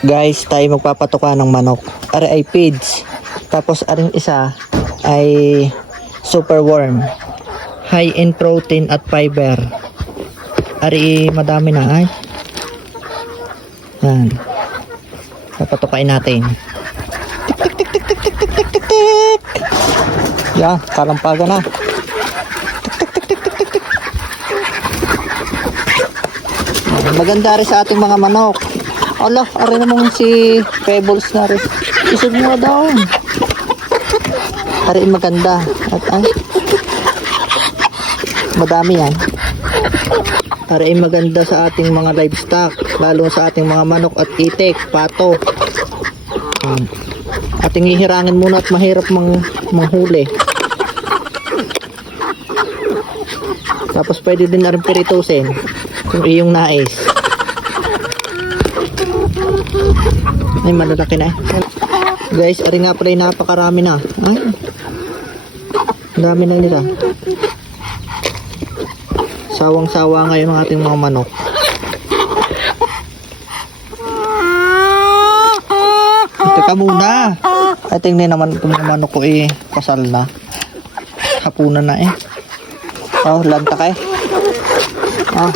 Guys, tayo magpapatuka ng manok. Are ay feeds. Tapos aring isa ay super worm. High in protein at fiber. Ari madami na ay. Yan. Papatukain natin. Tik tik tik tik tik tik tik tik tik. Yan, kalampagan na. Tik tik tik tik tik tik. Maganda rin sa ating mga manok. Ala, ari namang si Pebbles na rin. Isog mo daw. Ari maganda. At ay, madami yan. Ari maganda sa ating mga livestock. Lalo sa ating mga manok at itik, pato. Ating hihirangin muna at mahirap manghuli. Tapos pwede din na rin piritusin kung iyong nais. Ay, malalaki na eh. Guys, ari nga pala napakarami na. Ay, dami na nila. Sawang-sawa ngayon ang ating mga manok. Teka muna. Ay, tingnan naman itong mga manok ko eh. Pasal na. Hapunan na eh. Oh, lantak eh. Ah.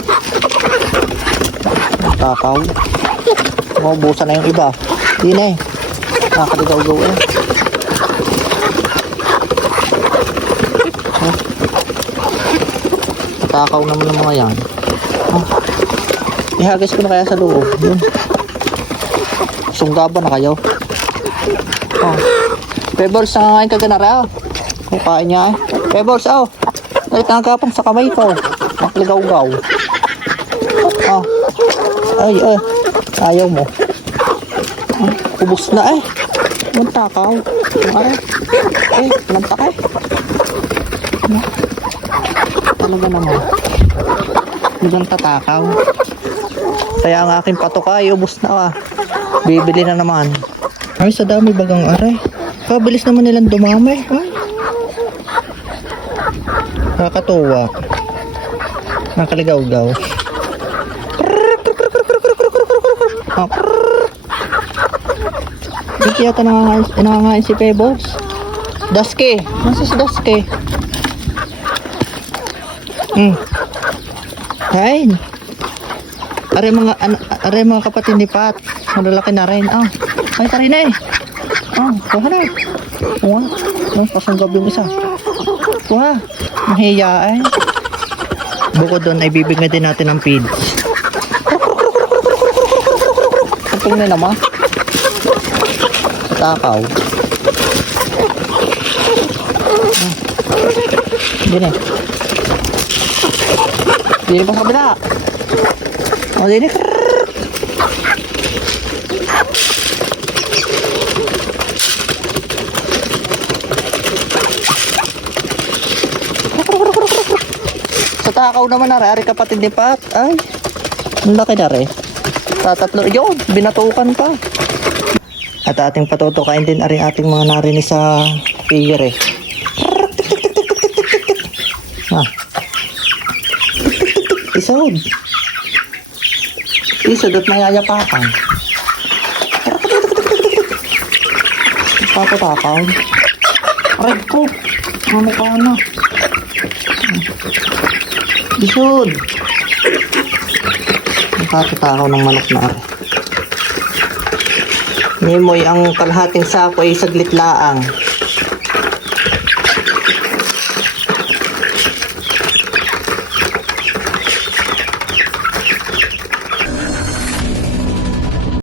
Takaw. Oh, busan na yung iba. Hindi na eh. Nakakaligaw-gaw eh. Oh. Takaw naman ng mga yan. Oh. Ihagis ko na kaya sa loob. Yun. Sunggaba na kayo. Oh. Pebbles, nangangain ka ganara. Oh. Kain niya eh. Pebbles, oh. Nalitangkapang sa kamay ko. Nakaligaw-gaw. Oh. Ay, ay. Ayaw mo. Ubus na eh. Ang takaw. Ay. Eh, lantak eh. Talaga naman. Ibang tatakaw. Kaya ang aking patuka ay ubus na ah. Bibili na naman. Ay, sa dami bagang aray. Kabilis naman nilang dumami. Ay. Nakakatuwa. Nakaligaw-gaw. Oh. Hindi yata nangangain si Pebbles. Dusky. Nasa si Dusky? Kain. Are mga kapatid ni Pat. Malalaki na rin. Oh. Ay, tarin na eh. Oh, kuha na. Kuha. Oh, pasanggab yung isa. Kuha. Mahiya eh. Bukod doon ay bibigyan din natin ng feed. Tingnan naman. Sa takaw. Hindi na. Hindi na pa sa kabila. O, hindi na. Sa takaw naman na rin. Kapatid ni Pat. Ay. Ang laki na rin. Tatatlo. Yun. Binatukan pa. At ating patutukain din rin ating mga narinig sa figure eh. Ah. Isod. Isod at mayayapakan. Papatakaw. Aray ko. Ano ka na? Isod. Nakakatakaw ng manok na ari. Nimoy ang kalahating sako ay saglit laang.